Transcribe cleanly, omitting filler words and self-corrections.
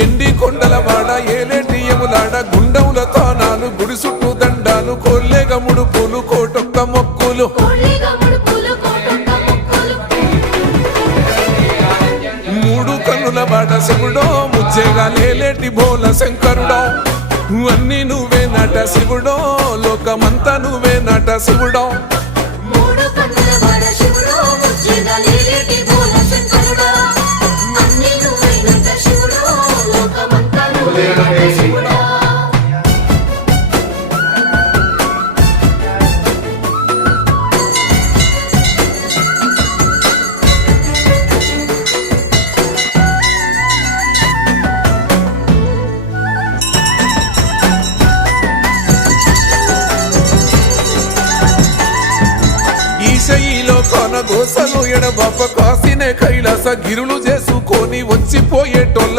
ఎండి కొండల వాడ ఏలేటియములాడ గుండముల తానాలు గుడి చుట్టూ దండాలు కోల్లేగ ముడుపులు కోటొక్క మొక్కులు మూడు కన్నుల వాడ శివుడో ముచ్చేగా లేలేటి బోల శంకరుడో అన్ని నువ్వే నట శివుడో లోకమంతా నువ్వే నట శివుడో ఈశయిలో కొనగోసలు ఎడబాప కాసినే కైలాస గిరులు చేసుకొని వచ్చిపోయేటోళ్ళ